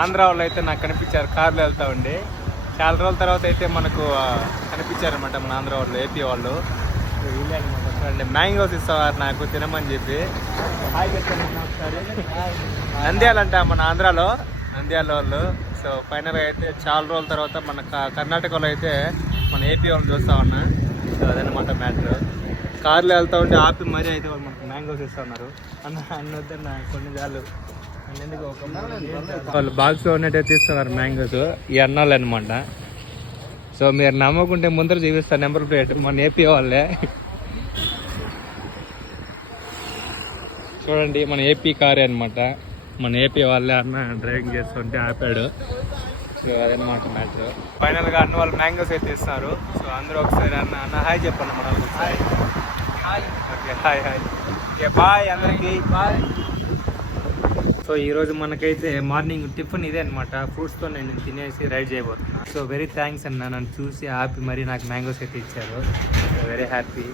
ఆంధ్ర వాళ్ళు అయితే నాకు కనిపించారు, కార్లో వెళ్తా ఉండి. చాలా రోజుల తర్వాత అయితే మనకు కనిపించారనమాట మన ఆంధ్ర వాళ్ళు, ఏపీ వాళ్ళు. వీళ్ళే అనమాట. చూడండి, మ్యాంగోస్ ఇస్తారు నాకు తినమని చెప్పి. హాయ్ చెప్పండి ఒకసారి. నంద్యాలంట మన ఆంధ్రాలో, నంద్యాల వాళ్ళు. సో ఫైనల్గా అయితే చాలా రోజుల తర్వాత మన కర్ణాటకలో అయితే మన ఏపీ వాళ్ళు చూస్తూ ఉన్నా. సో అదనమాట మ్యాటర్. కార్లో వెళ్తూ ఉంటే ఆపి మరీ అయితే వాళ్ళు మనకు మ్యాంగోస్ ఇస్తూ ఉన్నారు. అన్నొద్దన్న కొన్ని చాలు అన్నందుకు వాళ్ళు బాక్స్ ఉన్నట్టే తీస్తున్నారు మ్యాంగోస్. ఈ అన్నాళ్ళు అనమాట. సో మీరు నమ్మకుంటే ముందర చూపిస్తారు నెంబర్ ప్లేట్, మన ఏపీ వాళ్ళే. చూడండి, మన ఏపీ కారే అనమాట. మన ఏపీ వాళ్ళే అన్న డ్రైవింగ్ చేస్తుంటే ఆపాడు. సో అదనమాట మ్యాటర్. ఫైనల్గా అన్న వాళ్ళు మ్యాంగోస్ అయితే ఇస్తున్నారు. సో అందరూ ఒకసారి అన్న హాయ్ చెప్పండి మన hi. Okay hi hi. Okay bye అందరికి బాయ్. సో ఈరోజు మనకైతే మార్నింగ్ టిఫిన్ ఇదే అనమాట. ఫ్రూట్స్తో నేను తినేసి రైడ్ చేయబోతున్నా. సో వెరీ థ్యాంక్స్ అన్న, నన్ను చూసి ఆపి మరి నాకు మ్యాంగోస్ అయితే ఇచ్చారు. Very happy.